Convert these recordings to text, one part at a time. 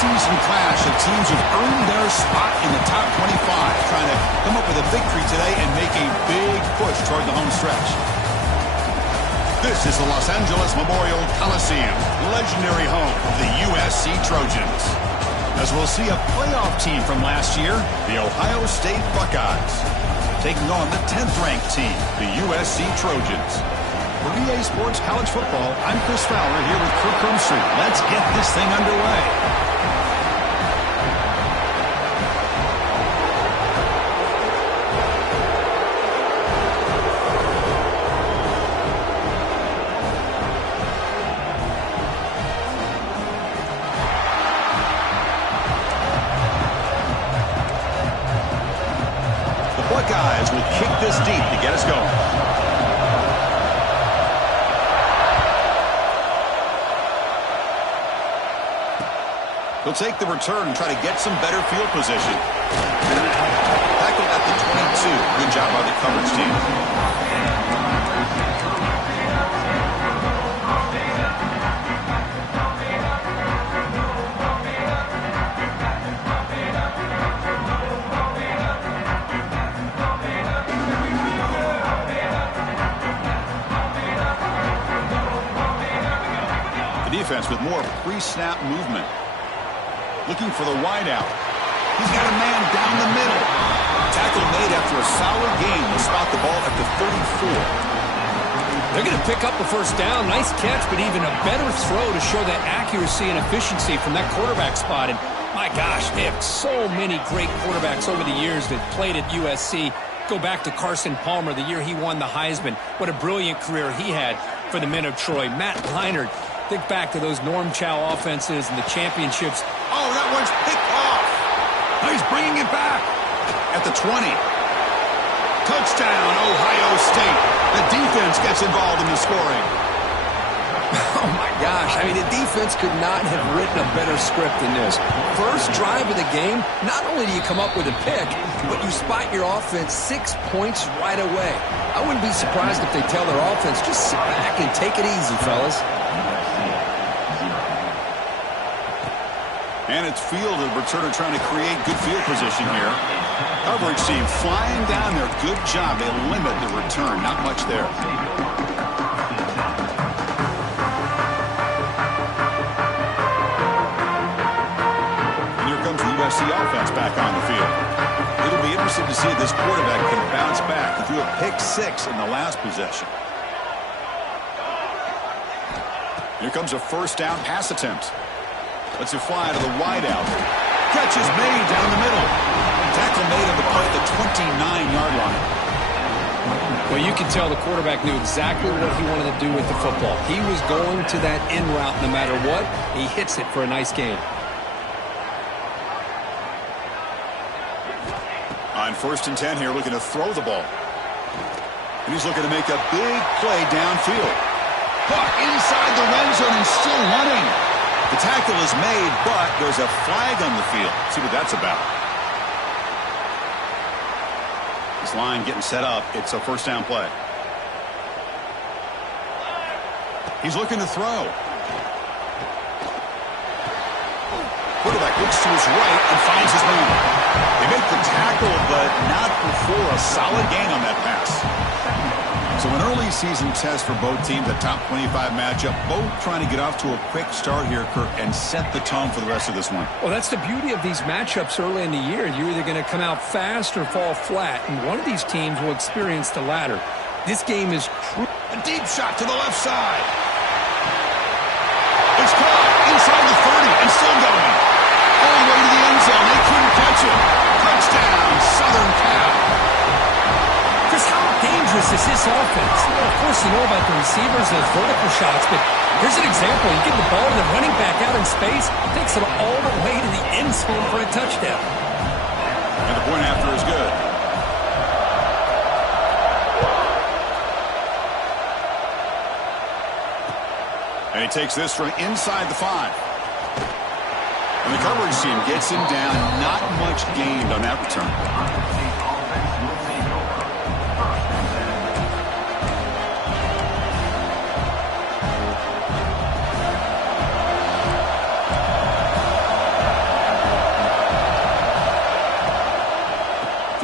preseason clash of teams who've earned their spot in the top 25, trying to come up with a victory today and make a big push toward the home stretch. This is the Los Angeles Memorial Coliseum, legendary home of the USC Trojans. As we'll see a playoff team from last year, the Ohio State Buckeyes, taking on the 10th-ranked team, the USC Trojans. For EA Sports College Football, I'm Chris Fowler here with Kirk Crumstreet. Let's get this thing underway. Buckeyes will kick this deep to get us going. He'll take the return and try to get some better field position. Tackled at the 22. Good job by the coverage team. Defense with more pre-snap movement. Looking for the wideout. He's got a man down the middle. Tackle made after a solid gain. Will spot the ball at the 34. They're going to pick up a first down. Nice catch, but even a better throw to show that accuracy and efficiency from that quarterback spot. And my gosh, they have so many great quarterbacks over the years that played at USC. Go back to Carson Palmer, the year he won the Heisman. What a brilliant career he had for the men of Troy. Matt Leinart. Think back to those Norm Chow offenses and the championships. Oh, that one's picked off. Now he's bringing it back at the 20. Touchdown, Ohio State. The defense gets involved in the scoring. Oh, my gosh. I mean, the defense could not have written a better script than this. First drive of the game, not only do you come up with a pick, but you spot your offense 6 points right away. I wouldn't be surprised if they tell their offense, just sit back and take it easy, fellas. And it's fielded. Returner trying to create good field position here. Coverage team flying down there. Good job. They limit the return. Not much there. And here comes the USC offense back on the field. It'll be interesting to see if this quarterback can bounce back. He threw a pick-6 in the last possession. Here comes a first down pass attempt. Lets it fly to the wideout. Catch is made down the middle. Tackle made on the play at the 29-yard line. Well, you can tell the quarterback knew exactly what he wanted to do with the football. He was going to that in route no matter what. He hits it for a nice gain. On 1st and 10 here, looking to throw the ball. And he's looking to make a big play downfield. Buck inside the red zone and still running. The tackle is made, but there's a flag on the field. Let's see what that's about. This line getting set up. It's a first down play. He's looking to throw. Quarterback looks to his right and finds his man. They make the tackle, but not before a solid gain on that pass. So an early season test for both teams, a top 25 matchup, both trying to get off to a quick start here, Kirk, and set the tone for the rest of this one. Well, that's the beauty of these matchups early in the year. You're either going to come out fast or fall flat, and one of these teams will experience the latter. This game is a deep shot to the left side. It's caught inside the 30 and still going. All the way to the end zone. They couldn't catch it. Touchdown, Southern Cal. Chris, how dangerous is this offense? Well, of course, you know about the receivers, those vertical shots, but here's an example. You give the ball to the running back out in space, takes it all the way to the end zone for a touchdown. And the point after is good. And he takes this from inside the 5. And the coverage team gets him down. Not much gained on that return.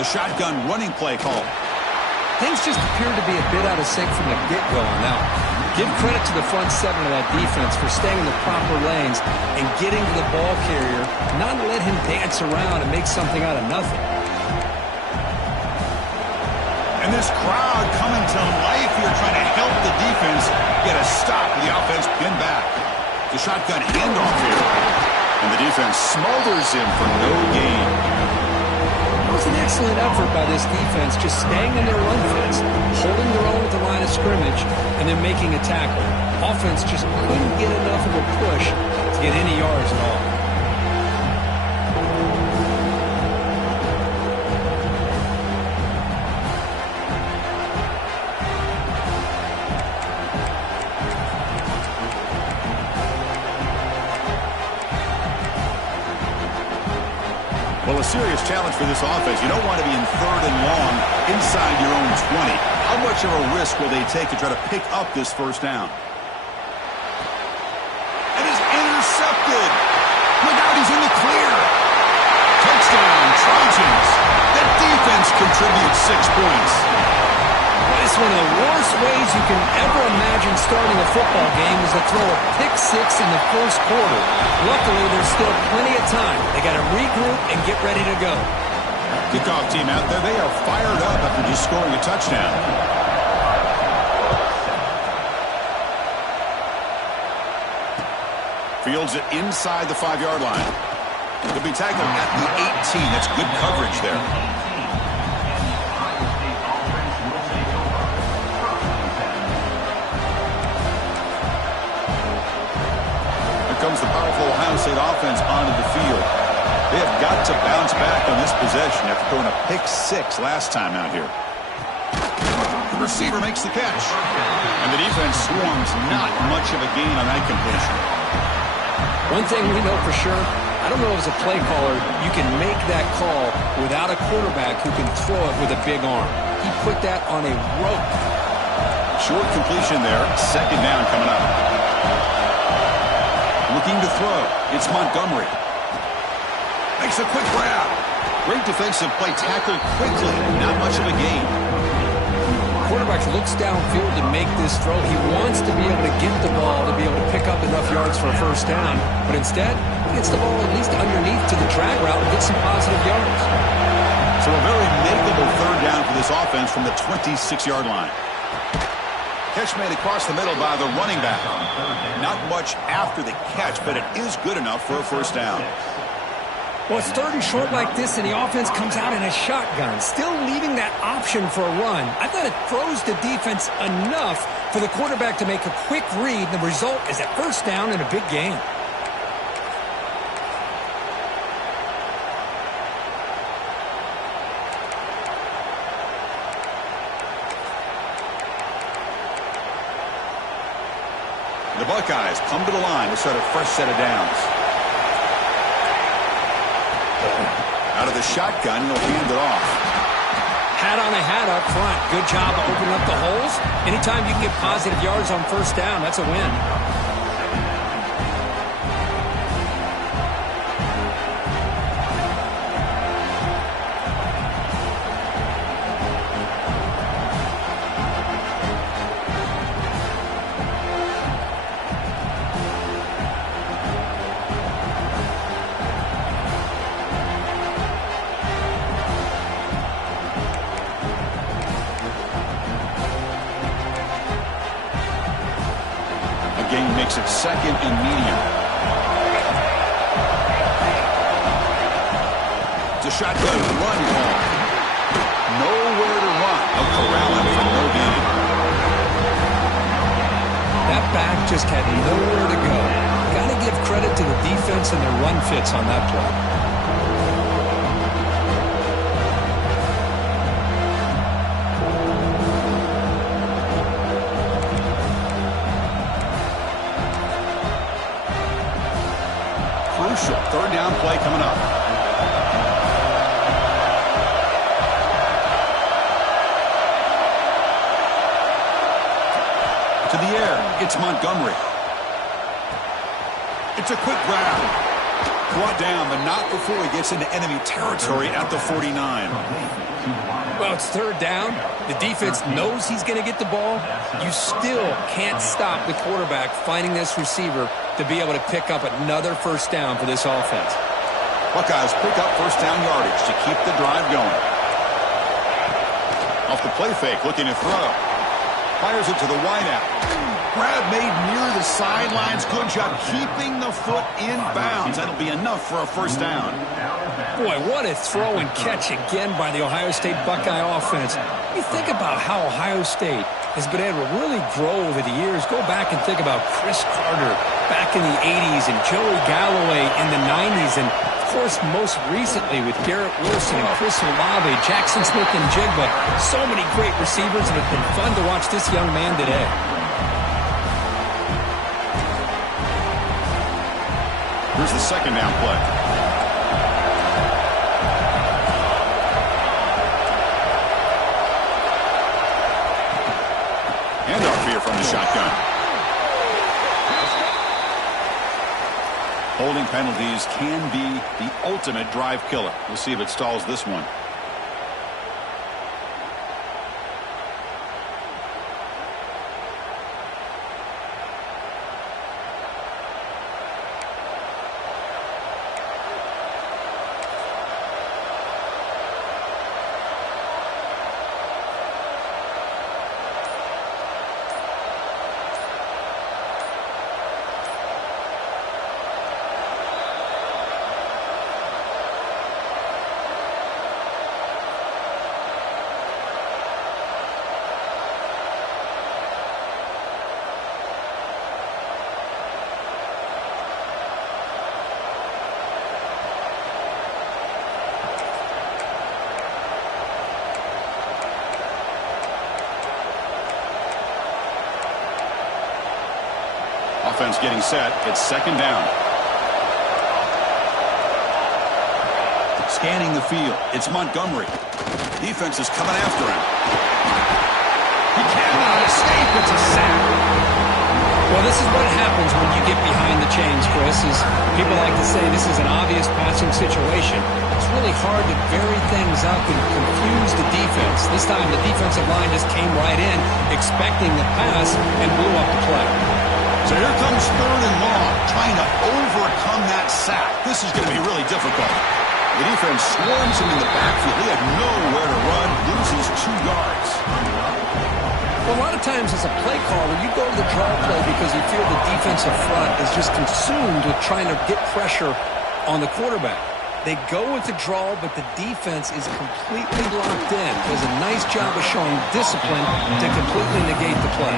shotgun running play call. Things just appear to be a bit out of sync from the get-go on that one. Give credit to the front seven of that defense for staying in the proper lanes and getting to the ball carrier, not let him dance around and make something out of nothing. And this crowd coming to life here, trying to help the defense get a stop. The offense pinned back. The shotgun handoff here. And the defense smothers him for no gain. It was an excellent effort by this defense, just staying in their run fits, holding their own at the line of scrimmage, and then making a tackle. Offense just couldn't get enough of a push to get any yards at all. Well, a serious challenge for this offense. You don't want to be in 3rd and long inside your own 20. How much of a risk will they take to try to pick up this first down? And is intercepted. Look out, he's in the clear. Touchdown, Trojans. That defense contributes 6 points. It's one of the worst ways you can ever imagine starting a football game is to throw a pick-6 in the first quarter. Luckily, there's still plenty of time. They got to regroup and get ready to go. Kickoff team out there. They are fired up after just scoring a touchdown. Fields it inside the 5-yard line. He'll be tackled at the 18. That's good coverage there. Comes the powerful Ohio State offense onto the field. They have got to bounce back on this possession after throwing a pick-6 last time out here. The receiver makes the catch. And the defense swarms not much of a gain on that completion. One thing we know for sure, I don't know as a play caller, you can make that call without a quarterback who can throw it with a big arm. He put that on a rope. Short completion there. 2nd down coming up. Looking to throw. It's Montgomery. Makes a quick grab. Great defensive play. Tackled quickly. Not much of a gain. Quarterback looks downfield to make this throw. He wants to be able to get the ball to be able to pick up enough yards for a first down. But instead, he gets the ball at least underneath to the drag route and gets some positive yards. So a very makeable 3rd down for this offense from the 26-yard line. Catch made across the middle by the running back. Not much after the catch, but it is good enough for a first down. Well, it's 3rd and short like this, and the offense comes out in a shotgun, still leaving that option for a run. I thought it throws the defense enough for the quarterback to make a quick read. The result is a first down in a big game. The Buckeyes come to the line to start a fresh set of downs. Out of the shotgun, he'll hand it off. Hat on a hat up front. Good job of opening up the holes. Anytime you can get positive yards on first down, that's a win. Makes it 2nd and medium. It's a shotgun run call. Nowhere to run. They'll corral him for no gain. That back just had nowhere to go. Got to give credit to the defense and their run fits on that play. Crucial 3rd down play coming up. To the air, it's Montgomery. It's a quick grab. Brought down, but not before he gets into enemy territory at the 49. Well, it's third down. The defense knows he's going to get the ball. You still can't stop the quarterback finding this receiver to be able to pick up another first down for this offense. Buckeyes pick up first down yardage to keep the drive going. Off the play fake, looking to throw. Fires it to the wideout. Grab made near the sidelines. Good job keeping the foot in bounds. That'll be enough for a first down. Boy, what a throw and catch again by the Ohio State Buckeye offense. You think about how Ohio State has been able to really grow over the years. Go back and think about Chris Carter back in the 80s and Joey Galloway in the 90s. And, of course, most recently with Garrett Wilson and Chris Olave, Jackson Smith and Jigba. So many great receivers, and it's been fun to watch this young man today. Here's the second down play. Handoff here from the shotgun. Holding penalties can be the ultimate drive killer. We'll see if it stalls this one. Offense getting set. It's second down. Scanning the field. It's Montgomery. Defense is coming after him. He cannot escape. It's a sack. Well, this is what happens when you get behind the chains, Chris. Is people like to say this is an obvious passing situation. It's really hard to vary things up and confuse the defense. This time the defensive line just came right in, expecting the pass, and blew up the play. So here comes third and long, trying to overcome that sack. This is going to be really difficult. The defense swarms him in the backfield. He had nowhere to run, loses 2 yards. Well, a lot of times as a play caller, you go to the draw play because you feel the defensive front is just consumed with trying to get pressure on the quarterback. They go with the draw, but the defense is completely locked in. Does a nice job of showing discipline to completely negate the play.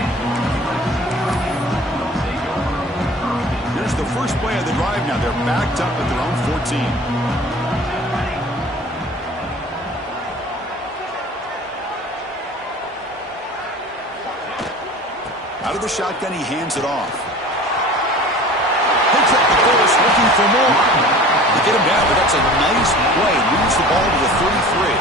Here's the first play of the drive now. They're backed up at their own 14. Out of the shotgun, he hands it off. Picks up the first, looking for more. They get him down, but that's a nice play. Moves the ball to the 33.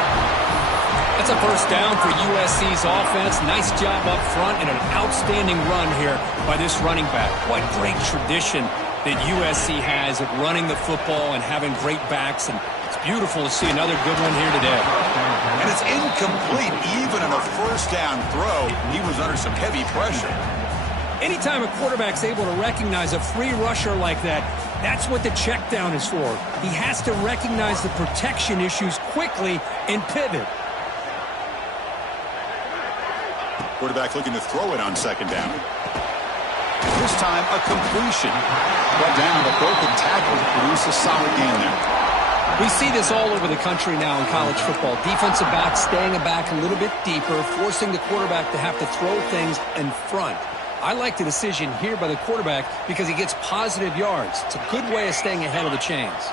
That's a first down for USC's offense. Nice job up front and an outstanding run here by this running back. What great tradition that USC has at running the football and having great backs. And it's beautiful to see another good one here today. And it's incomplete. Even in a first down throw, he was under some heavy pressure. Anytime a quarterback's able to recognize a free rusher like that, that's what the check down is for. He has to recognize the protection issues quickly and pivot. Quarterback looking to throw it on second down. This time a completion. Brought down, but broken tackle produce a solid gain there. We see this all over the country now in college football. Defensive backs staying back a little bit deeper, forcing the quarterback to have to throw things in front. I like the decision here by the quarterback because he gets positive yards. It's a good way of staying ahead of the chains.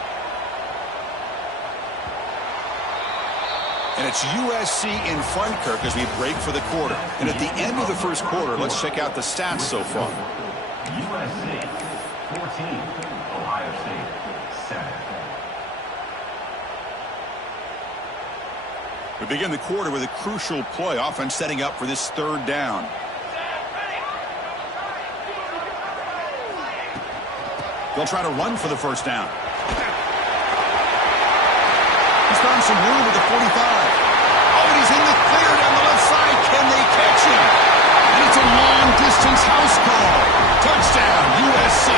And it's USC in front, Kirk, as we break for the quarter. And at the end of the first quarter, let's check out the stats so far. USC 14, Ohio State 7. We begin the quarter with a crucial play. Offense setting up for this third down. They'll try to run for the first down. earned some room at the 45. Oh, and he's in the clear down the left side. Can they catch him? And it's a long-distance house call. Touchdown, USC.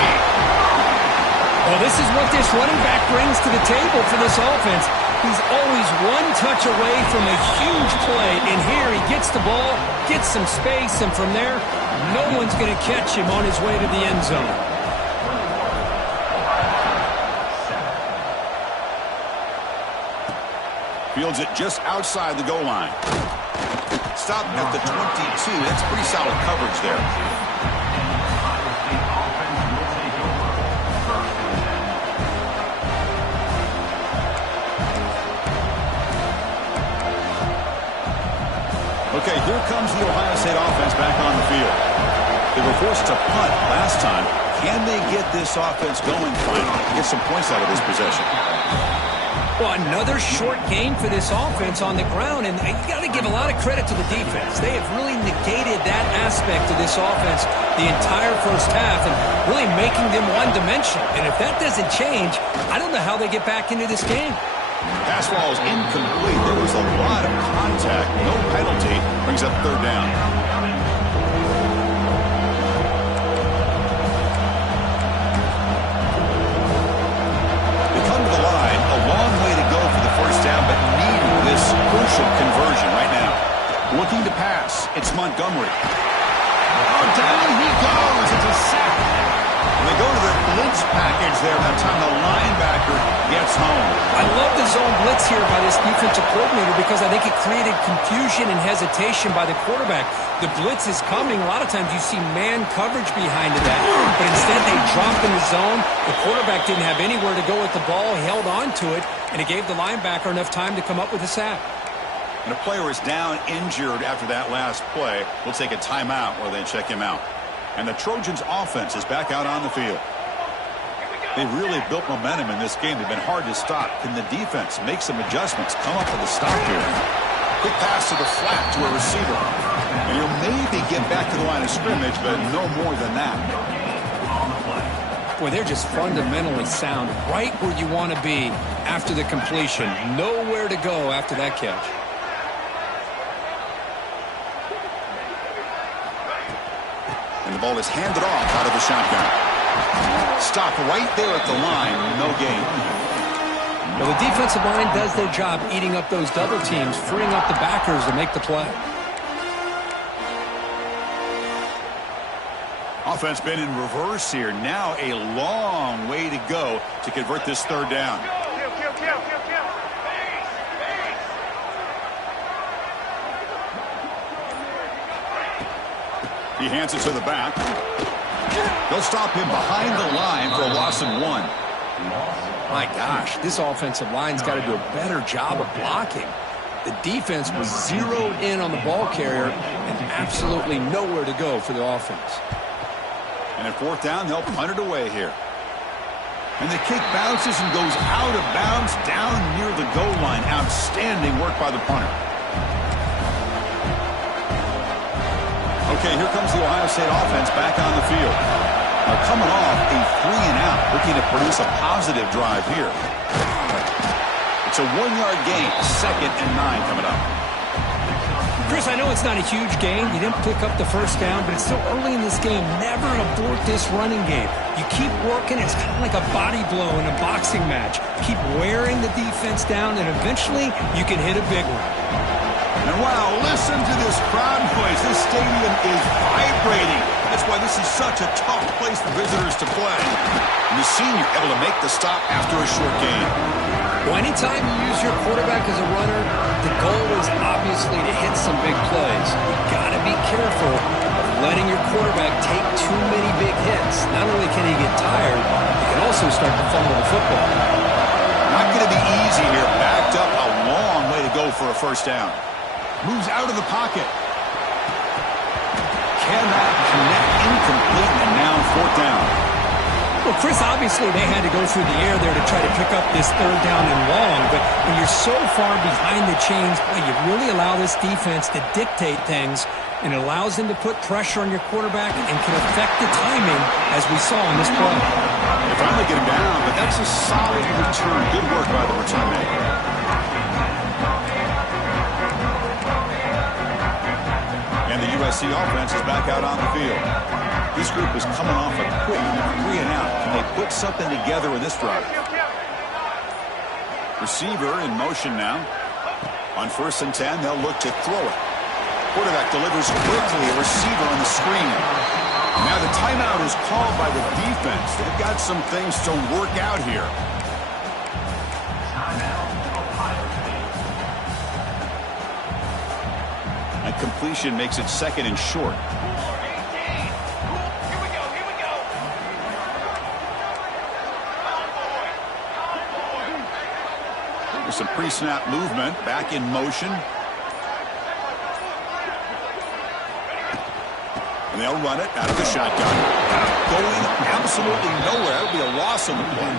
Well, this is what this running back brings to the table for this offense. He's always one touch away from a huge play. And here he gets the ball, gets some space, and from there, no one's going to catch him on his way to the end zone. Fields it just outside the goal line. Stop at the 22. That's pretty solid coverage there. Okay, here comes the Ohio State offense back on the field. They were forced to punt last time. Can they get this offense going finally? Get some points out of this possession. Well, another short game for this offense on the ground, and you got to give a lot of credit to the defense. They have really negated that aspect of this offense the entire first half and really making them one-dimensional. And if that doesn't change, I don't know how they get back into this game. Pass ball is incomplete. There was a lot of contact. No penalty. Brings up third down. They come to the line. A long way to go for the first down, but needing this crucial conversion right now. Looking to pass. It's Montgomery. Oh, down he goes. It's a sack. They go to the blitz package there. That time the linebacker gets home. I love the zone blitz here by this defensive coordinator because I think it created confusion and hesitation by the quarterback. The blitz is coming. A lot of times you see man coverage behind that, but instead they dropped in the zone. The quarterback didn't have anywhere to go with the ball. He held on to it, and it gave the linebacker enough time to come up with a sack. And a player is down injured after that last play. We'll take a timeout while they check him out. And the Trojans' offense is back out on the field. They've really built momentum in this game. They've been hard to stop. Can the defense make some adjustments, come up with a stop here? Quick pass to the flat to a receiver. And he'll maybe get back to the line of scrimmage, but no more than that. Boy, they're just fundamentally sound right where you want to be after the completion. Nowhere to go after that catch. And the ball is handed off out of the shotgun. Stop right there at the line. No gain. Well, the defensive line does their job eating up those double teams, freeing up the backers to make the play. Offense been in reverse here. Now a long way to go to convert this third down. He hands it to the back. They'll stop him behind the line for a loss of 1. My gosh, this offensive line's got to do a better job of blocking. The defense was zeroed in on the ball carrier and absolutely nowhere to go for the offense. And at fourth down, they'll punt it away here. And the kick bounces and goes out of bounds down near the goal line. Outstanding work by the punter. Okay, here comes the Ohio State offense back on the field. Now coming off a 3-and-out, looking to produce a positive drive here. It's a 1-yard gain, 2nd and 9 coming up. Chris, I know it's not a huge gain. You didn't pick up the first down, but it's still early in this game. Never abort this running game. You keep working. It's kind of like a body blow in a boxing match. Keep wearing the defense down, and eventually you can hit a big one. And wow, listen to this crowd noise. This stadium is vibrating. That's why this is such a tough place for visitors to play. And the senior able to make the stop after a short gain. Well, anytime you use your quarterback as a runner, the goal is obviously to hit some big plays. You've got to be careful of letting your quarterback take too many big hits. Not only can he get tired, he can also start to fumble the football. Not going to be easy here. Backed up a long way to go for a first down. Moves out of the pocket. Cannot connect, incomplete, and now fourth down. Well, Chris, obviously they had to go through the air there to try to pick up this third down and long, but when you're so far behind the chains, you really allow this defense to dictate things, and it allows them to put pressure on your quarterback and can affect the timing, as we saw in this play. They finally get him down, but that's a solid return. Good work by the return man. USC offense is back out on the field. This group is coming off a quick 3-and-out. Can they put something together in this drive? Receiver in motion now. On 1st and 10, they'll look to throw it. Quarterback delivers quickly, a receiver on the screen. Now the timeout is called by the defense. They've got some things to work out here. And completion makes it 2nd and short. There's some pre-snap movement, back in motion. And they'll run it out of the shotgun. Going absolutely nowhere. It'll be a loss on the play.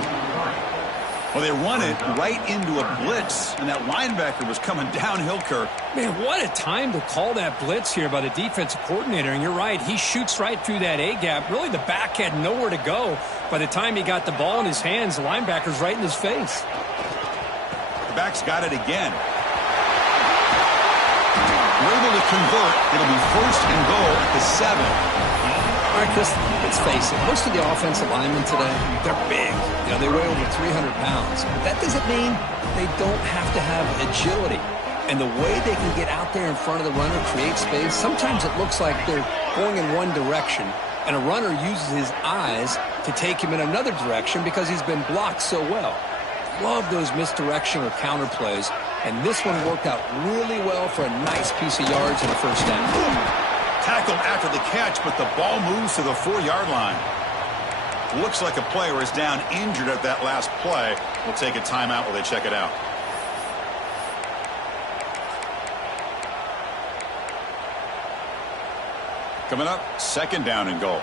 Well, they run it right into a blitz, and that linebacker was coming downhill, Kirk. Man, what a time to call that blitz here by the defensive coordinator. And you're right, he shoots right through that A-gap. Really, the back had nowhere to go. By the time he got the ball in his hands, the linebacker's right in his face. The back's got it again. We're able to convert. It'll be 1st and goal at the 7. All right, Chris, let's face it. Most of the offensive linemen today, they're big. You know, they weigh over 300 pounds. But that doesn't mean they don't have to have agility. And the way they can get out there in front of the runner, create space, sometimes it looks like they're going in one direction, and a runner uses his eyes to take him in another direction because he's been blocked so well. Love those misdirection or counter plays. And this one worked out really well for a nice piece of yards and a 1st down. Tackled after the catch, but the ball moves to the 4-yard line. Looks like a player is down injured at that last play. We'll take a timeout while they check it out. Coming up, 2nd down and goal.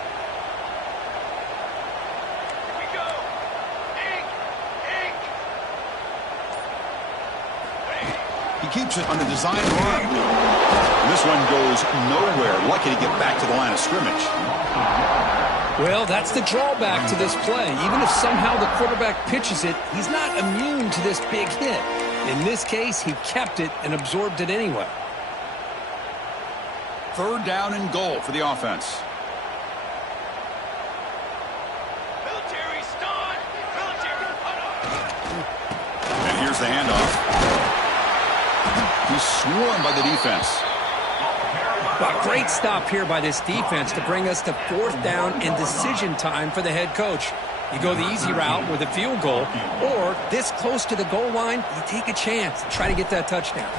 He keeps it on the design run. This one goes nowhere. Lucky to get back to the line of scrimmage. Well, that's the drawback to this play. Even if somehow the quarterback pitches it, he's not immune to this big hit. In this case, he kept it and absorbed it anyway. 3rd down and goal for the offense. And here's the handoff. He's swarmed by the defense. Well, great stop here by this defense to bring us to 4th down and decision time for the head coach. You go the easy route with a field goal, or this close to the goal line, you take a chance and try to get that touchdown.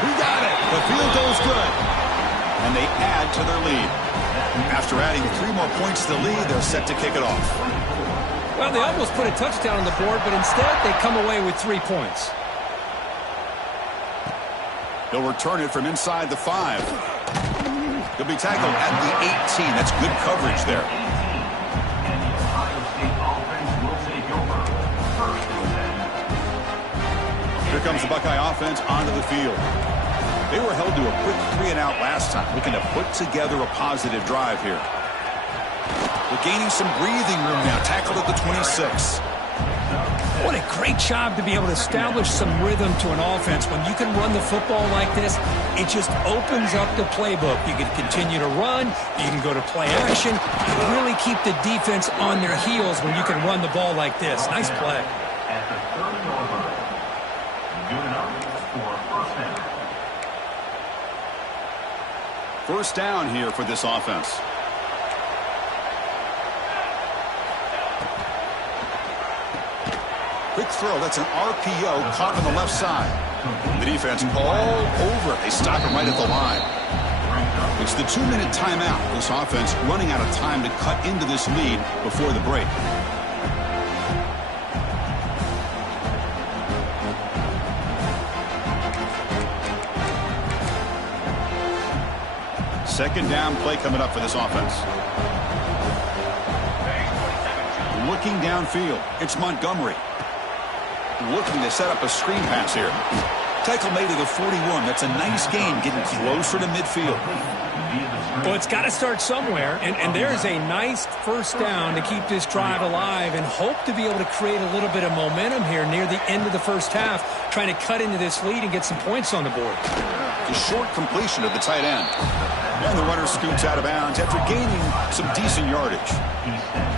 We got it. The field goal's good. And they add to their lead. After adding 3 more points to the lead, they're set to kick it off. Well, they almost put a touchdown on the board, but instead they come away with 3 points. He'll return it from inside the 5. He'll be tackled at the 18. That's good coverage there. And the Ohio State offense will take over 1st and 10. Here comes the Buckeye offense onto the field. They were held to a quick 3-and-out last time, looking to put together a positive drive here. We're gaining some breathing room now. Tackled at the 26. What a great job to be able to establish some rhythm to an offense. When you can run the football like this, it just opens up the playbook. You can continue to run. You can go to play action. You really keep the defense on their heels when you can run the ball like this. Nice play. At the 30-yard line, good enough for 1st down. 1st down here for this offense. Quick throw. That's an RPO caught on the left side. The defense all over it. They stop him right at the line. It's the 2-minute timeout. This offense running out of time to cut into this lead before the break. Second down play coming up for this offense. Looking downfield. It's Montgomery. Looking to set up a screen pass here. Tackle made to the 41. That's a nice gain, getting closer to midfield. Well, it's got to start somewhere, and there's a nice 1st down to keep this drive alive and hope to be able to create a little bit of momentum here near the end of the 1st half, trying to cut into this lead and get some points on the board. The short completion of the tight end. And the runner scoots out of bounds after gaining some decent yardage.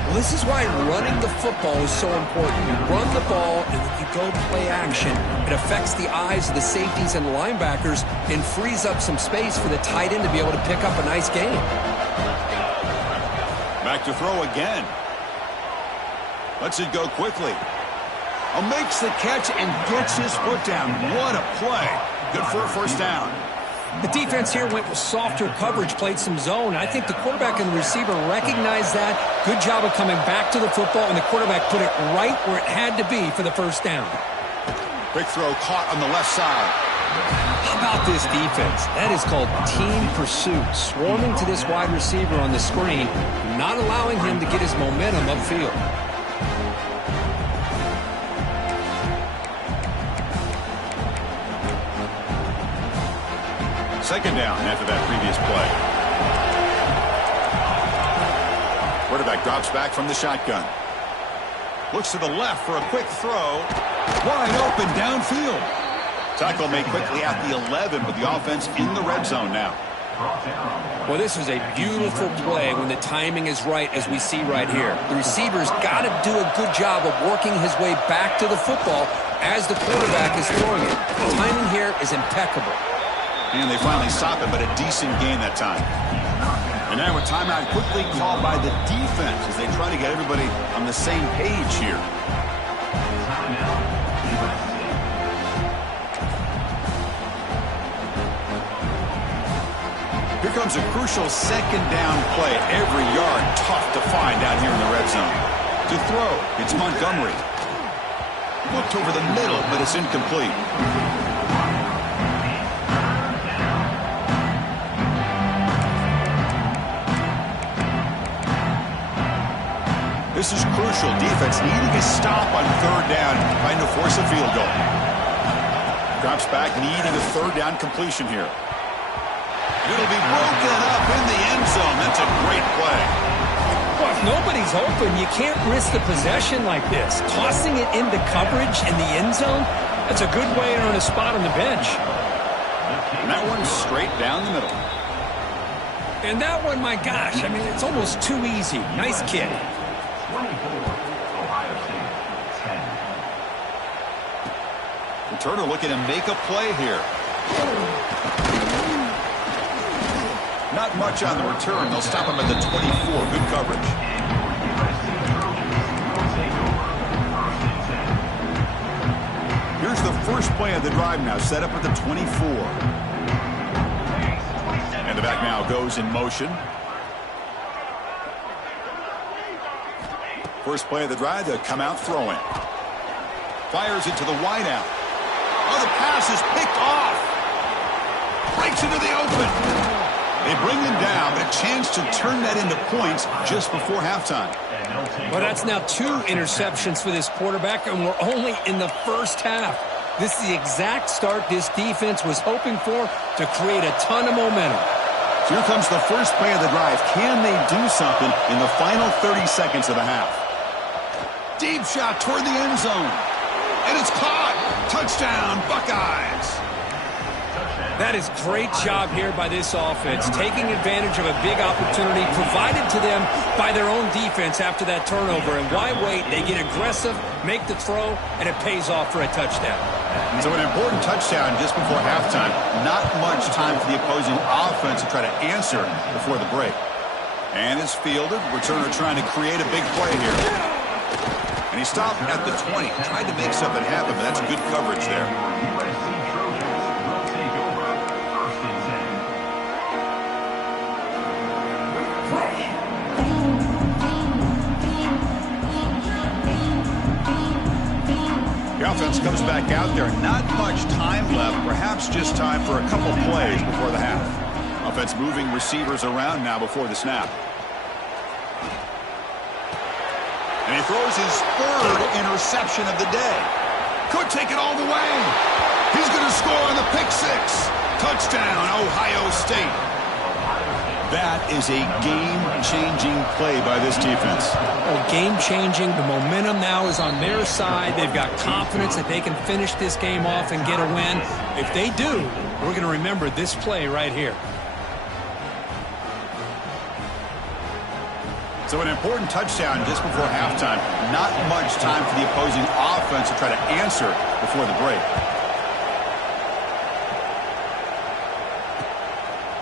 Well, this is why running the football is so important. You run the ball, and when you go play action, it affects the eyes of the safeties and the linebackers and frees up some space for the tight end to be able to pick up a nice gain. Back to throw again. Lets it go quickly. Makes the catch and gets his foot down. What a play. Good for a first down. The defense here went with softer coverage, played some zone. I think the quarterback and the receiver recognized that. Good job of coming back to the football, and the quarterback put it right where it had to be for the first down. Quick throw caught on the left side. How about this defense? That is called team pursuit. Swarming to this wide receiver on the screen, not allowing him to get his momentum upfield. Second down after that previous play. Quarterback drops back from the shotgun. Looks to the left for a quick throw. Wide open downfield. Tackle made quickly at the 11, but the offense in the red zone now. Well, this is a beautiful play when the timing is right, as we see right here. The receiver's got to do a good job of working his way back to the football as the quarterback is throwing it. The timing here is impeccable. And they finally stop it, but a decent gain that time. And now a timeout quickly called by the defense as they try to get everybody on the same page here. Here comes a crucial second down play. Every yard tough to find out here in the red zone. To throw, it's Montgomery. Looked over the middle, but it's incomplete. This is crucial. Defense needing a stop on third down, trying to force a field goal. Drops back, needing a third down completion here. It'll be broken up in the end zone. That's a great play. Well, if nobody's open, you can't risk the possession like this. Tossing it into coverage in the end zone, that's a good way to earn a spot on the bench. And that one's straight down the middle. And that one, my gosh, I mean, it's almost too easy. Nice kick. 24, Ohio State, 10. Returner looking to make a play here. Not much on the return. They'll stop him at the 24. Good coverage. Here's the first play of the drive now, set up at the 24. And the back now goes in motion. First play of the drive, they'll come out throwing. Fires it to the wideout. Oh, the pass is picked off. Breaks into the open. They bring him down, but a chance to turn that into points just before halftime. Well, that's now 2 interceptions for this quarterback, and we're only in the first half. This is the exact start this defense was hoping for to create a ton of momentum. So here comes the first play of the drive. Can they do something in the final 30 seconds of the half? Deep shot toward the end zone. And it's caught. Touchdown, Buckeyes. That is great job here by this offense, taking advantage of a big opportunity provided to them by their own defense after that turnover. And why wait? They get aggressive, make the throw, and it pays off for a touchdown. So an important touchdown just before halftime. Not much time for the opposing offense to try to answer before the break. And it's fielded. Returner trying to create a big play here. And he stopped at the 20. Tried to make something happen, but that's good coverage there. The offense comes back out there. Not much time left. Perhaps just time for a couple plays before the half. Offense moving receivers around now before the snap. And he throws his third interception of the day. Could take it all the way. He's going to score on the pick six. Touchdown, Ohio State. That is a game-changing play by this defense. Oh, game-changing. The momentum now is on their side. They've got confidence that they can finish this game off and get a win. If they do, we're going to remember this play right here. So an important touchdown just before halftime. Not much time for the opposing offense to try to answer before the break.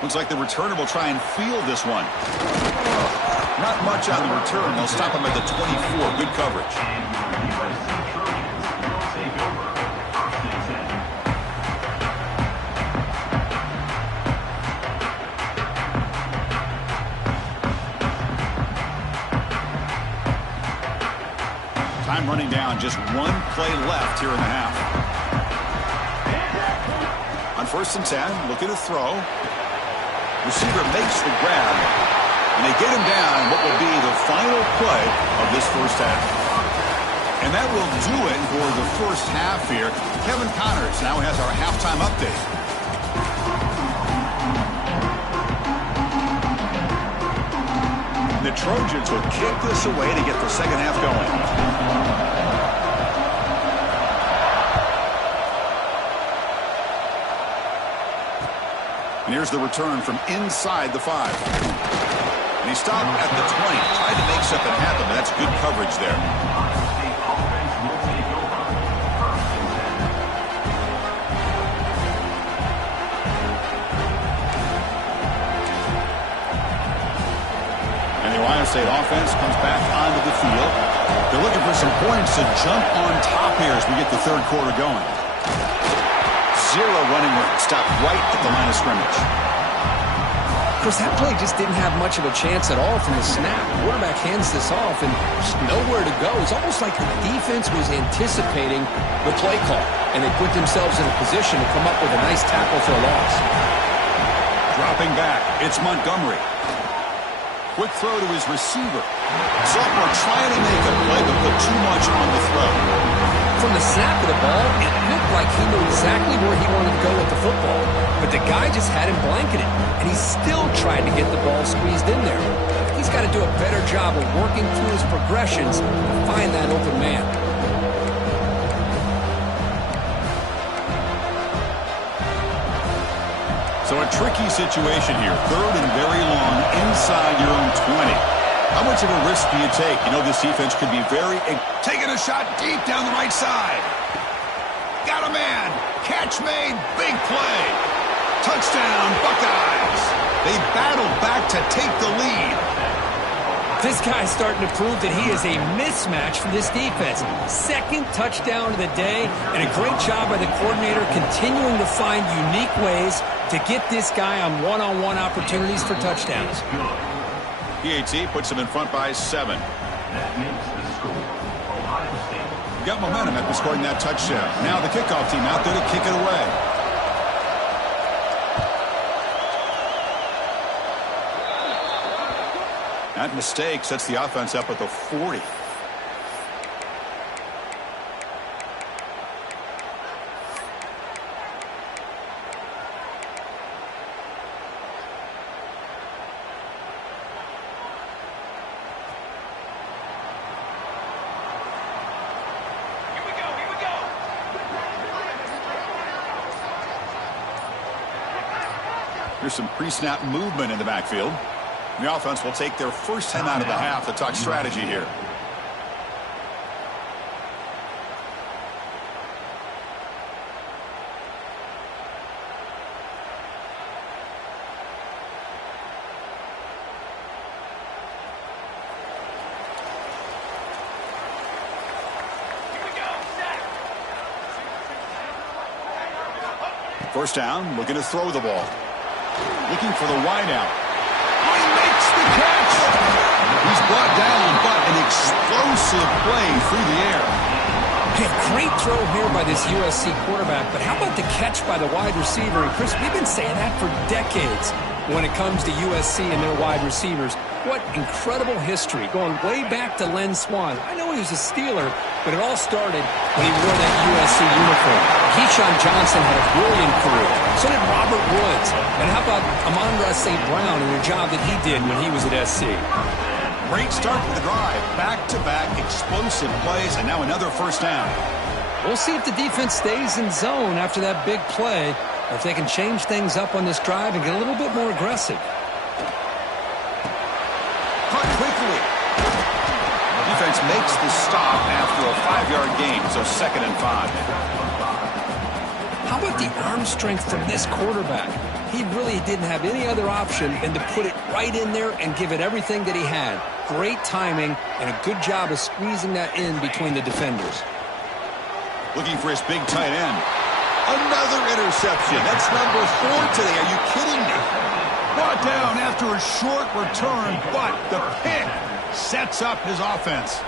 Looks like the returner will try and field this one. Not much on the return. They'll stop him at the 24. Good coverage. Time running down. Just one play left here in the half. On 1st and 10, looking to throw. Receiver makes the grab, and they get him down what will be the final play of this first half. And that will do it for the first half here. Kevin Connors now has our halftime update. The Trojans will kick this away to get the second half going. And here's the return from inside the 5. And he stopped at the 20. Tried to make something happen, but that's good coverage there. And the Ohio State offense comes back onto the field. They're looking for some points to jump on top here as we get the third quarter going. Zero running room. Stopped right at the line of scrimmage. Chris, that play just didn't have much of a chance at all from the snap. The quarterback hands this off and just nowhere to go. It's almost like the defense was anticipating the play call, and they put themselves in a position to come up with a nice tackle for a loss. Dropping back, it's Montgomery. Quick throw to his receiver. Sophomore trying to make a play, but put too much on the throw. From the snap of the ball, it looked like he knew exactly where he wanted to go with the football. But the guy just had him blanketed, and he still tried to get the ball squeezed in there. He's got to do a better job of working through his progressions to find that open man. So a tricky situation here. 3rd and very long inside your own 20. How much of a risk do you take? You know this defense could be very... Taking a shot deep down the right side. Got a man. Catch made. Big play. Touchdown, Buckeyes. They battle back to take the lead. This guy's starting to prove that he is a mismatch for this defense. 2nd touchdown of the day, and a great job by the coordinator continuing to find unique ways to get this guy on one-on-one opportunities for touchdowns. PAT puts him in front by 7. That makes the score Ohio State. Got momentum after scoring that touchdown. Now the kickoff team out there to kick it away. That mistake sets the offense up at the 40. Here's some pre-snap movement in the backfield. The offense will take their first time out of the half to talk strategy here. First down, looking to throw the ball. Looking for the wideout. Oh, he makes the catch! He's brought down, but an explosive play through the air. Okay, great throw here by this USC quarterback, but how about the catch by the wide receiver? And Chris, we've been saying that for decades when it comes to USC and their wide receivers. What incredible history, going way back to Len Swan. I know he was a Steeler, but it all started when he wore that USC uniform. Keyshawn Johnson had a brilliant career. So did Robert Woods. And how about Amon-Ra St. Brown and the job that he did when he was at SC? Great start to the drive. Back-to-back explosive plays, and now another first down. We'll see if the defense stays in zone after that big play, or if they can change things up on this drive and get a little bit more aggressive. Caught quickly. Defense makes the stop after a 5-yard gain, so 2nd and 5. How about the arm strength from this quarterback? He really didn't have any other option than to put it right in there and give it everything that he had. Great timing and a good job of squeezing that in between the defenders. Looking for his big tight end. Another interception. That's number 4 today. Are you kidding me? Brought down after a short return, but the pick sets up his offense.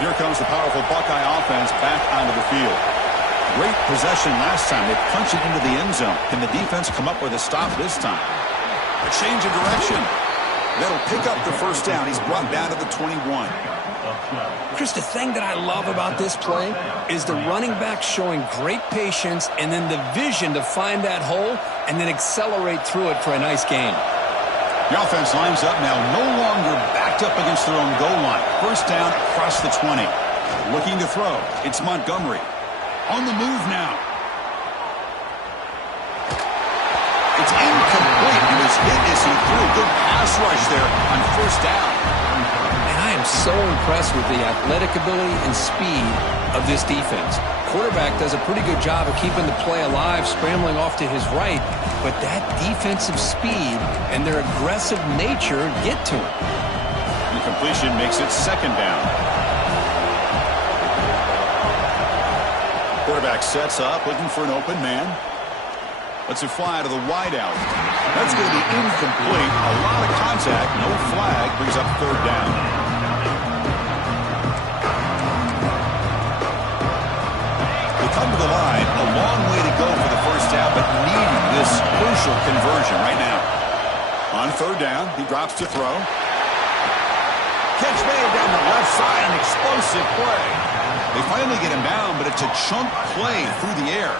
Here comes the powerful Buckeye offense back onto the field. Great possession last time. They punch it into the end zone. Can the defense come up with a stop this time? A change of direction. That'll pick up the first down. He's brought down to the 21. Chris, the thing that I love about this play is the running back showing great patience and then the vision to find that hole and then accelerate through it for a nice gain. The offense lines up now, no longer backed up against their own goal line. First down across the 20. Looking to throw. It's Montgomery. On the move now. It's incomplete. He was hit as he threw a good pass rush there on first down. And I am so impressed with the athletic ability and speed of this defense. Quarterback does a pretty good job of keeping the play alive, scrambling off to his right, but that defensive speed and their aggressive nature get to him. The completion makes it 2nd down. Quarterback sets up, looking for an open man. Lets it fly to the wideout. That's going to be incomplete. A lot of contact, no flag, brings up 3rd down. They come to the line, a long way to go for the first down, but needing this crucial conversion right now. On 3rd down, he drops to throw. Catch made down the left side, an explosive play. They finally get him down, but it's a chunk play through the air.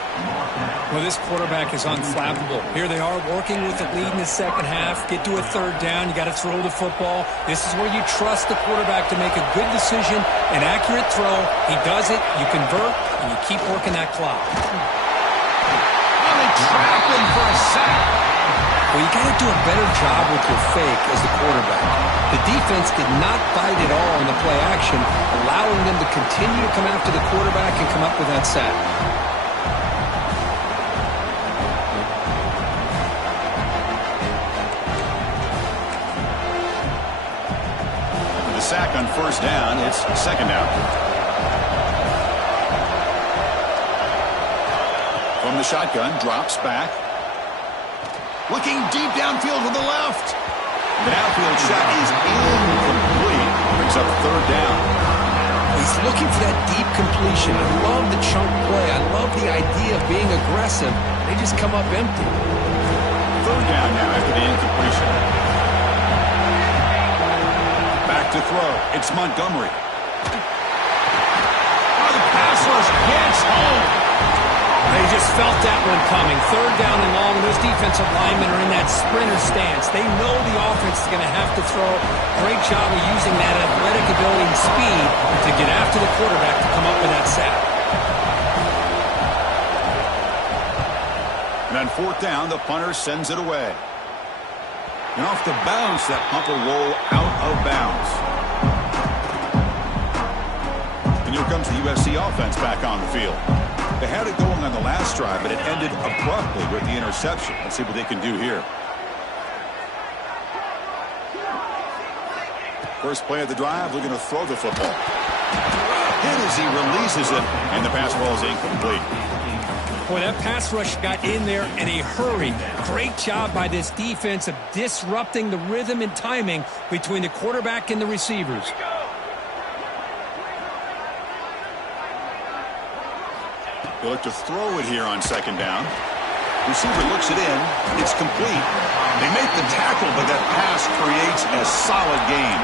Well, this quarterback is unflappable. Here they are working with the lead in the second half. Get to a 3rd down. You got to throw the football. This is where you trust the quarterback to make a good decision, an accurate throw. He does it, you convert, and you keep working that clock. Oh, they trap him for a sack. Well, you got to do a better job with your fake as the quarterback. The defense did not bite at all in the play action, allowing them to continue to come after the quarterback and come up with that sack. The sack on first down, it's 2nd down. From the shotgun, drops back. Looking deep downfield to the left. The downfield shot is incomplete. Brings up 3rd down. He's looking for that deep completion. I love the chunk play. I love the idea of being aggressive. They just come up empty. 3rd down now after the incompletion. Back to throw. It's Montgomery. Oh, the pass rush gets home. They just felt that one coming. 3rd down and long. Those defensive linemen are in that sprinter stance. They know the offense is going to have to throw. Great job of using that athletic ability and speed to get after the quarterback to come up with that sack. And on 4th down, the punter sends it away. And off the bounce, that punt will roll out of bounds. And here comes the USC offense back on the field. They had it going on the last drive, but it ended abruptly with the interception. Let's see what they can do here. First play of the drive, looking to throw the football. Hit as he releases it, and the pass ball is incomplete. Boy, that pass rush got in there in a hurry. Great job by this defense of disrupting the rhythm and timing between the quarterback and the receivers. They look to throw it here on 2nd down. Receiver looks it in. It's complete. They make the tackle, but that pass creates a solid gain.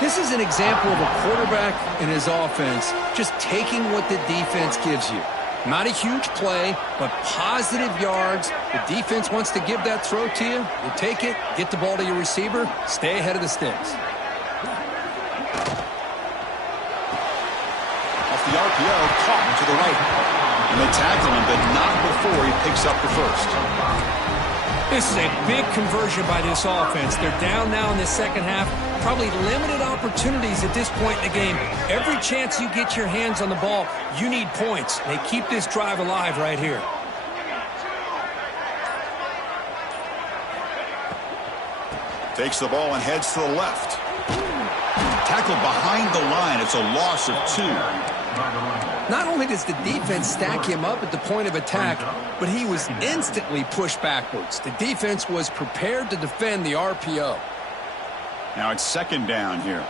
This is an example of a quarterback and his offense just taking what the defense gives you. Not a huge play, but positive yards. The defense wants to give that throw to you. You take it, get the ball to your receiver, stay ahead of the sticks. Off the RPO, caught to the right. And they tackle him, but not before he picks up the first. This is a big conversion by this offense. They're down now in the second half. Probably limited opportunities at this point in the game. Every chance you get your hands on the ball, you need points. They keep this drive alive right here. Takes the ball and heads to the left. Tackled behind the line. It's a loss of 2. Not only does the defense stack him up at the point of attack, but he was instantly pushed backwards. The defense was prepared to defend the RPO. Now it's second down here.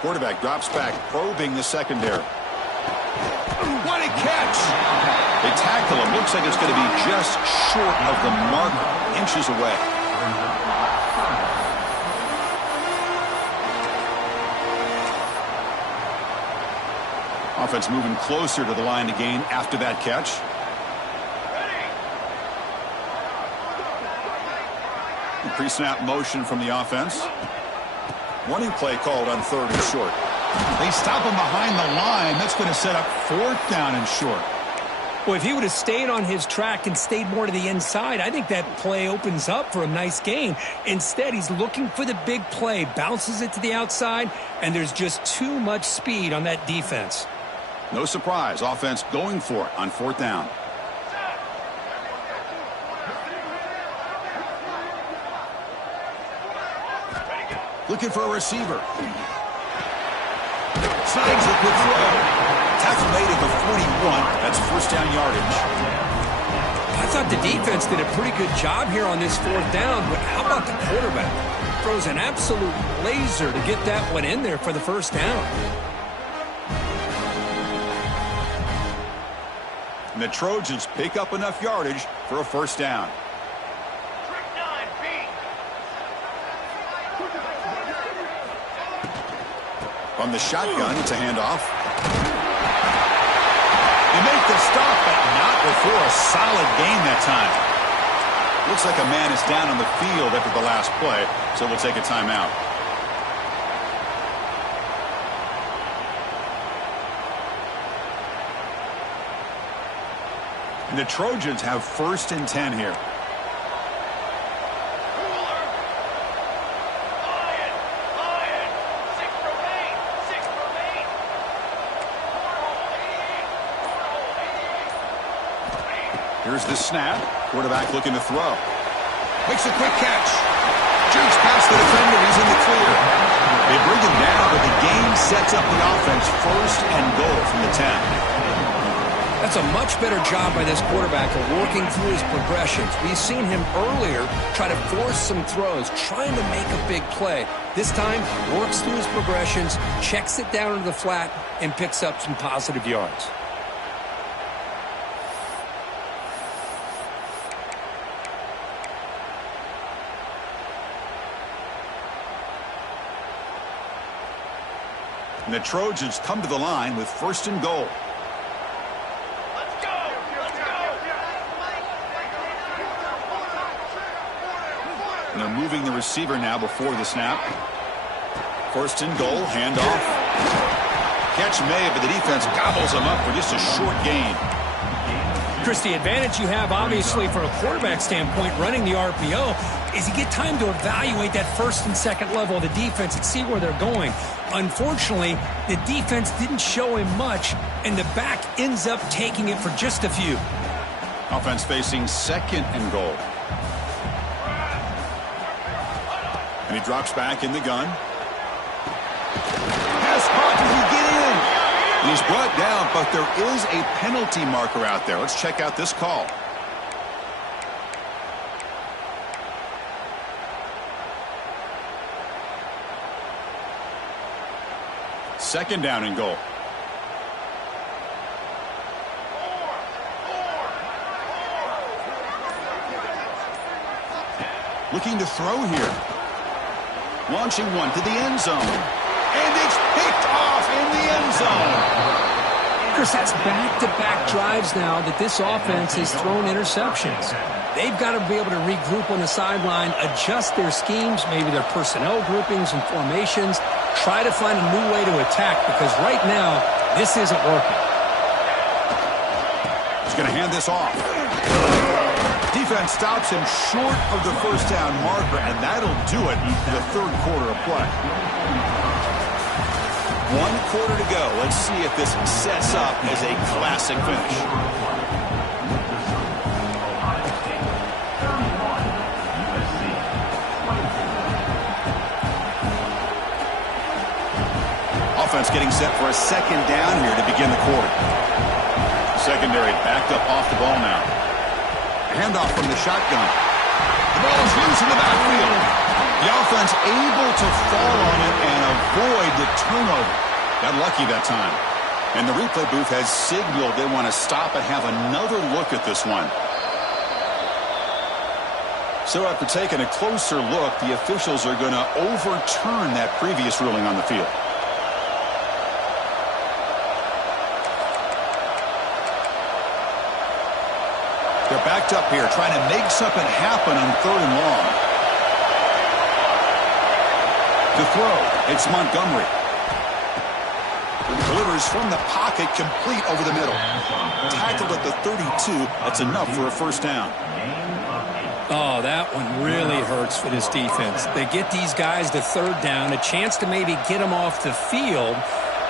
Quarterback drops back, probing the secondary. What a catch! They tackle him. Looks like it's going to be just short of the marker, inches away. Offense moving closer to the line to gain after that catch. Pre-snap motion from the offense. Running play called on 3rd and short. They stop him behind the line. That's going to set up 4th down and short. Well, if he would have stayed on his track and stayed more to the inside, I think that play opens up for a nice gain. Instead, he's looking for the big play, bounces it to the outside, and there's just too much speed on that defense. No surprise, offense going for it on 4th down. Looking for a receiver. Snags a quick throw. Tackle made at the 41. That's 1st down yardage. I thought the defense did a pretty good job here on this 4th down, but how about the quarterback? Throws an absolute laser to get that one in there for the 1st down. And the Trojans pick up enough yardage for a 1st down. From the shotgun, it's a handoff. They make the stop, but not before a solid gain that time. Looks like a man is down on the field after the last play, so we'll take a timeout. And the Trojans have 1st and 10 here. Here's the snap. Quarterback looking to throw. Makes a quick catch. Jukes past the defender. He's in the clear. They bring him down, but the game sets up the offense 1st and goal from the 10. That's a much better job by this quarterback of working through his progressions. We've seen him earlier try to force some throws, trying to make a big play. This time, works through his progressions, checks it down into the flat, and picks up some positive yards. And the Trojans come to the line with 1st and goal. Let's go! Let's go! And they're moving the receiver now before the snap. 1st and goal, handoff. Catch made, but the defense gobbles him up for just a short gain. Chris, the advantage you have, obviously, from a quarterback standpoint, running the RPO, is you get time to evaluate that 1st and 2nd level of the defense and see where they're going. Unfortunately, the defense didn't show him much, and the back ends up taking it for just a few. Offense facing 2nd and goal. And he drops back in the gun. Pass caught. Does he get in? And he's brought down, but there is a penalty marker out there. Let's check out this call. Second down and goal. Looking to throw here. Launching one to the end zone. And it's picked off in the end zone. Chris, that's back-to-back drives now that this offense has thrown interceptions. They've got to be able to regroup on the sideline, adjust their schemes, maybe their personnel groupings and formations, try to find a new way to attack, because right now, this isn't working. He's going to hand this off. Defense stops him short of the first down marker, and that'll do it for the third quarter of play. 1 quarter to go. Let's see if this sets up as a classic finish. Offense getting set for a second down here to begin the quarter. Secondary backed up off the ball now. Handoff from the shotgun. The ball is loose in the backfield. The offense able to fall on it and avoid the turnover. Got lucky that time. And the replay booth has signaled they want to stop and have another look at this one. So after taking a closer look, the officials are going to overturn that previous ruling on the field. They're backed up here, trying to make something happen on 3rd and long. To throw, it's Montgomery. Delivers from the pocket, complete over the middle. Tackled at the 32. That's enough for a first down. Oh, that one really hurts for this defense. They get these guys to 3rd down, a chance to maybe get them off the field,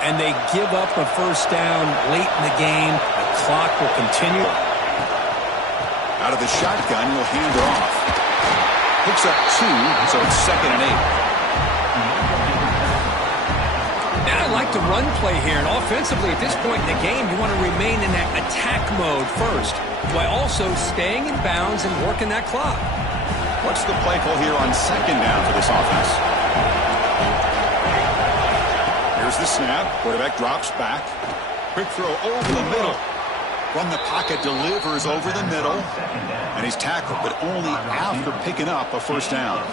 and they give up a first down late in the game. The clock will continue. Out of the shotgun, he'll hand it off. Picks up 2, so it's 2nd and 8. And I like the run play here, and offensively at this point in the game, you want to remain in that attack mode first, while also staying in bounds and working that clock. What's the play call here on 2nd down for this offense? Here's the snap. Quarterback drops back. Quick throw over the middle. From the pocket, delivers over the middle. And he's tackled, but only after picking up a first down.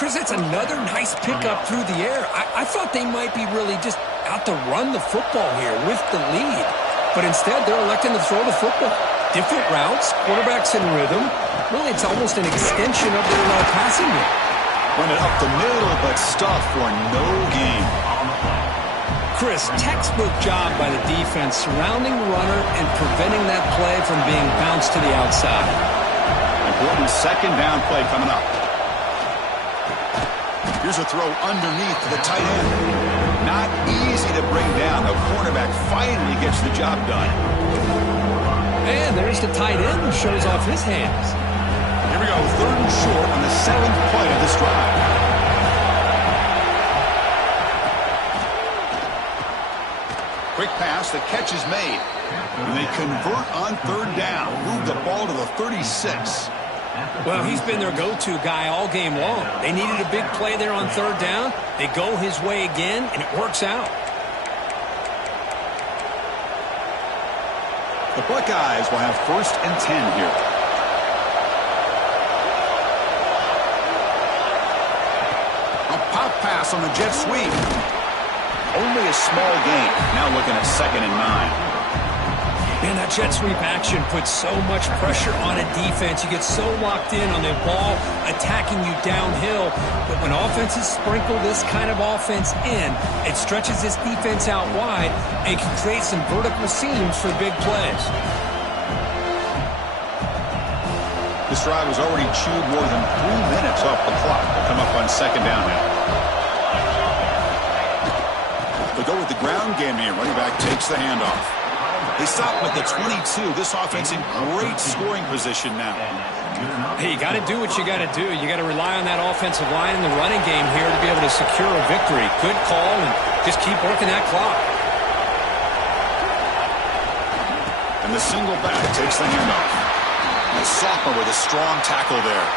Chris, that's another nice pickup through the air. I thought they might be really just out to run the football here with the lead. But instead, they're electing to throw the football. Different routes, quarterbacks in rhythm. Really, it's almost an extension of their passing game. Run it up the middle, but stuffed for no gain. Chris, textbook job by the defense surrounding the runner and preventing that play from being bounced to the outside. Important 2nd down play coming up. Here's a throw underneath to the tight end. Not easy to bring down. The cornerback finally gets the job done. And there's the tight end who shows off his hands. Here we go, 3rd and short on the 7th play of this drive. Quick pass, the catch is made. And they convert on 3rd down. Move the ball to the 36. Well, he's been their go-to guy all game long. They needed a big play there on 3rd down. They go his way again, and it works out. The Buckeyes will have 1st and 10 here. A pop pass on the jet sweep. Only a small gain. Now looking at 2nd and 9. Man, that jet sweep action puts so much pressure on a defense. You get so locked in on the ball attacking you downhill. But when offenses sprinkle this kind of offense in, it stretches this defense out wide and can create some vertical seams for big plays. This drive has already chewed more than 3 minutes off the clock. They'll come up on 2nd down now. They go with the ground game here. Running back takes the handoff. They stop with the 22. This offense in great scoring position now. Hey, you got to do what you got to do. You got to rely on that offensive line in the running game here to be able to secure a victory. Good call, and just keep working that clock. And the single back takes the handoff. And sophomore with a strong tackle there.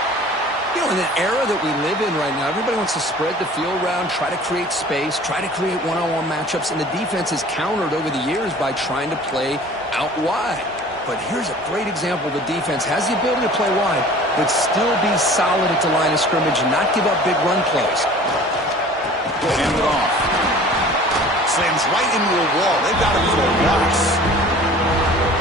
You know, in the era that we live in right now, everybody wants to spread the field around, try to create space, try to create one-on-one matchups, and the defense has countered over the years by trying to play out wide. But here's a great example. The defense has the ability to play wide. but still be solid at the line of scrimmage and not give up big run plays. Hand it off. Slams right into a wall. They've got him for a loss.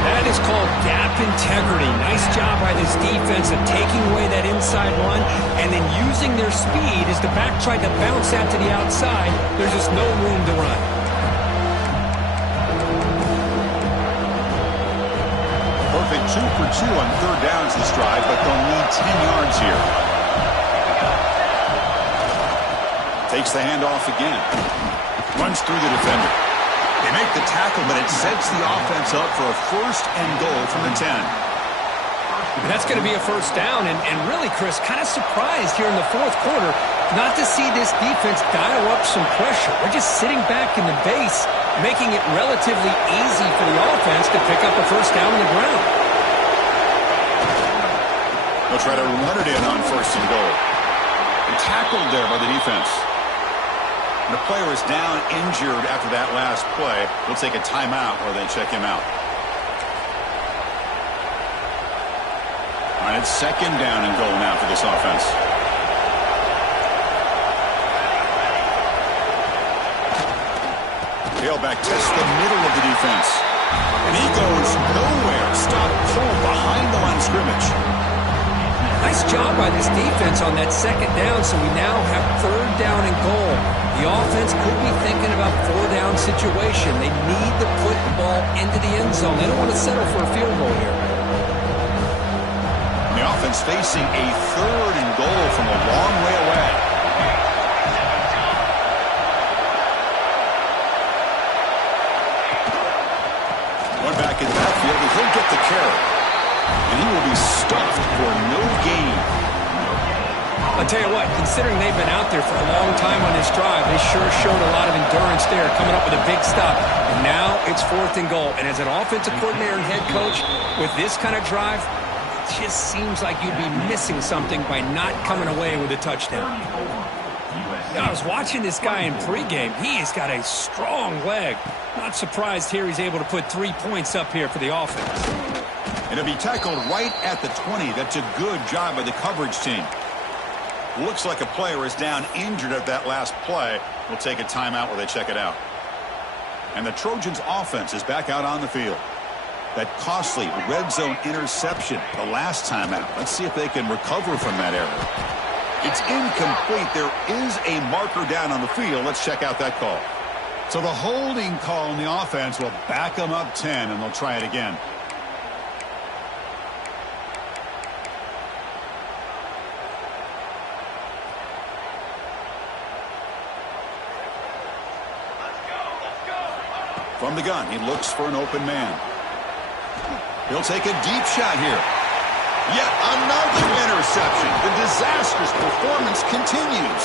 That is called gap integrity. Nice job by this defense of taking away that inside run and then using their speed as the back tried to bounce that to the outside. There's just no room to run. Perfect 2 for 2 on third downs this drive, but they'll need 10 yards here. Takes the handoff again. Runs through the defender. They make the tackle, but it sets the offense up for a first and goal from the 10. And that's going to be a first down. And really, Chris, kind of surprised here in the fourth quarter not to see this defense dial up some pressure. They're just sitting back in the base, making it relatively easy for the offense to pick up a first down on the ground. They'll try to run it in on first and goal. And tackled there by the defense. The player is down injured after that last play. We'll take a timeout or they check him out. All right, it's second down and goal now for this offense. Tailback tests the middle of the defense. And he goes nowhere. Stop pull behind the line of scrimmage. Nice job by this defense on that second down, so we now have third down and goal. The offense could be thinking about four-down situation. They need to put the ball into the end zone. They don't want to settle for a field goal here. The offense facing a third and goal from a long way away. One back in the backfield, and he'll get the carry. And he will be stuffed for no gain. I'll tell you what, considering they've been out there for a long time on this drive, they sure showed a lot of endurance there, coming up with a big stop. And now it's fourth and goal. And as an offensive coordinator and head coach, with this kind of drive, it just seems like you'd be missing something by not coming away with a touchdown. I was watching this guy in pregame. He's got a strong leg. Not surprised here he's able to put 3 points up here for the offense. And he'll be tackled right at the 20. That's a good job by the coverage team. Looks like a player is down injured at that last play. We'll take a timeout where they check it out. And the Trojans offense is back out on the field. That costly red zone interception the last time out. Let's see if they can recover from that error. It's incomplete. There is a marker down on the field. Let's check out that call. So the holding call on the offense will back them up 10, and they'll try it again. From the gun, he looks for an open man. He'll take a deep shot here. Yet another interception. The disastrous performance continues.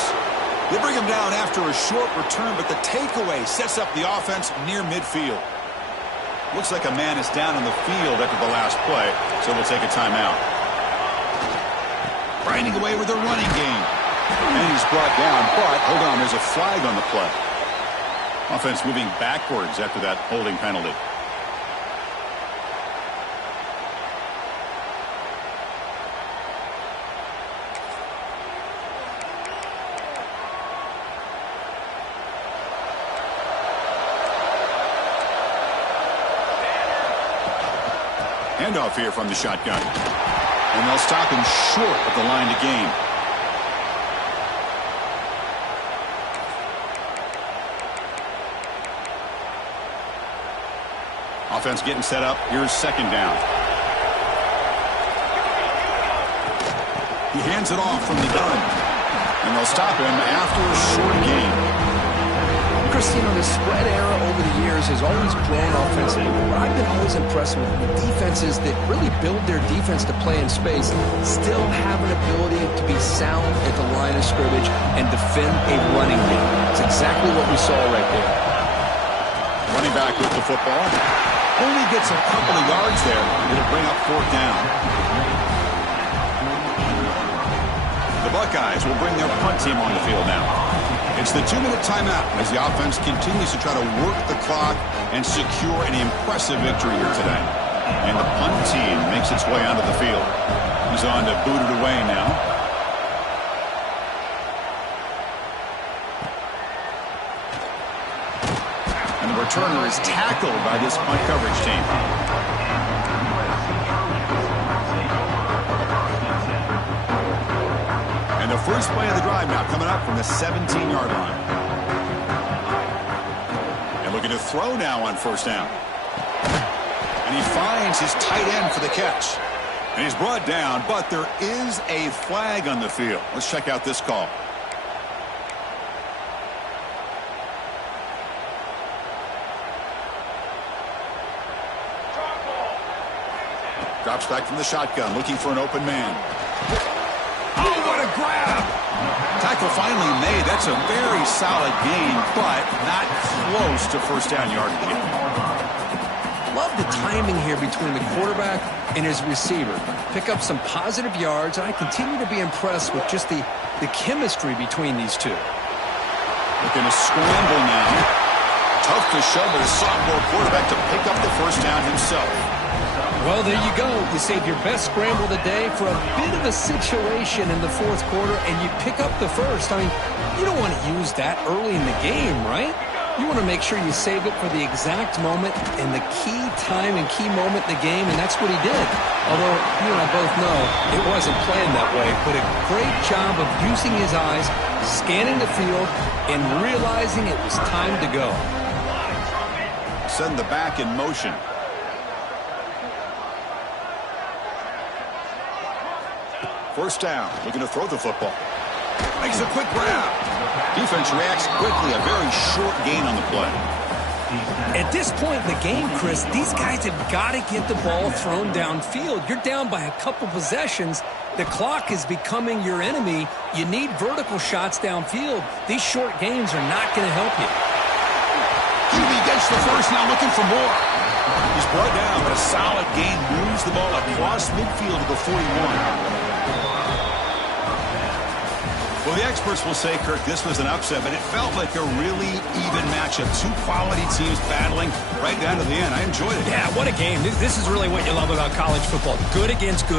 They bring him down after a short return, but the takeaway sets up the offense near midfield. Looks like a man is down on the field after the last play, so we'll take a timeout. Grinding away with a running game. And he's brought down, but hold on, there's a flag on the play. Offense moving backwards after that holding penalty. Handoff here from the shotgun. And they'll stop him short of the line to gain. Offense getting set up. Here's second down. He hands it off from the gun. And they'll stop him after a short gain. Christine, the spread era over the years has always grown offensively. But I've been always impressed with the defenses that really build their defense to play in space, still have an ability to be sound at the line of scrimmage and defend a running game. It's exactly what we saw right there. Running back with the football. Only gets a couple of yards there. It'll bring up fourth down. The Buckeyes will bring their punt team on the field now. It's the 2-minute timeout as the offense continues to try to work the clock and secure an impressive victory here today. And the punt team makes its way onto the field. He's on to boot it away now. And the returner is tackled by this punt coverage team. And the first play of the drive now coming up from the 17-yard line. And looking to throw now on first down. And he finds his tight end for the catch. And he's brought down, but there is a flag on the field. Let's check out this call. Drops back from the shotgun, looking for an open man. Oh, what a grab! Tackle finally made. That's a very solid gain, but not close to first down yardage yet. Love the timing here between the quarterback and his receiver. Pick up some positive yards, and I continue to be impressed with just the chemistry between these two. Looking to scramble now. Tough to shovel the sophomore quarterback to pick up the first down himself. Well, there you go. You save your best scramble today for a bit of a situation in the fourth quarter, and you pick up the first. I mean, you don't want to use that early in the game, right? You want to make sure you save it for the exact moment and the key time and key moment in the game, and that's what he did. Although you and I both know it wasn't planned that way, but a great job of using his eyes, scanning the field, and realizing it was time to go. Send the back in motion. First down, looking to throw the football. Makes a quick grab. Defense reacts quickly, a very short gain on the play. At this point in the game, Chris, these guys have got to get the ball thrown downfield. You're down by a couple possessions. The clock is becoming your enemy. You need vertical shots downfield. These short gains are not going to help you. QB gets the first, now looking for more. He's brought down, but a solid gain moves the ball across midfield to the 41. Well, the experts will say, Kirk, this was an upset, but it felt like a really even matchup. Two quality teams battling right down to the end. I enjoyed it. Yeah, what a game. This is really what you love about college football. Good against good.